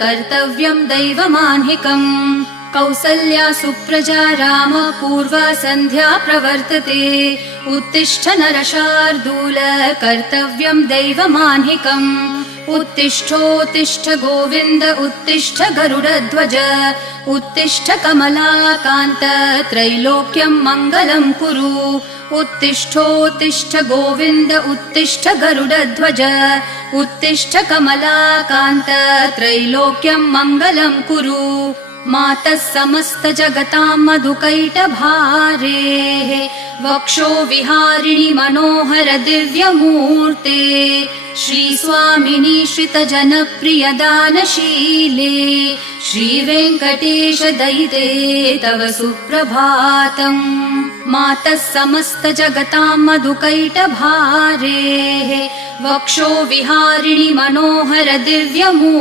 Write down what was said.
कर्तव्यं दैवमान्हिकम् कौसल्या सुप्रजा राम पूर्वा सन्ध्या प्रवर्तते उत्तिष्ठ नरशार्दूल कर्तव्यं दैवमान्हिकम् उत्तिष्ठोत्तिष्ठ गोविन्द उत्तिष्ठ गरुडध्वज उत्तिष्ठ कमलाकान्त त्रैलोक्यं मङ्गलं कुरु उत्तिष्ठोत्तिष्ठ गोविन्द उत्तिष्ठ गरुडध्वज उत्तिष्ठ कमलाकान्त त्रैलोक्यं मङ्गलं कुरु मातः समस्त जगतां मधुकैटभारेः वक्षो विहारिणि मनोहर दिव्यमूर्ते श्रीस्वामिनि श्रितजनप्रियदानशीले श्रीवेङ्कटेश दयिते तव सुप्रभातम् मातः समस्त जगतां मधुकैटभारेः वक्षो विहारिणि मनोहर दिव्यमूर्ते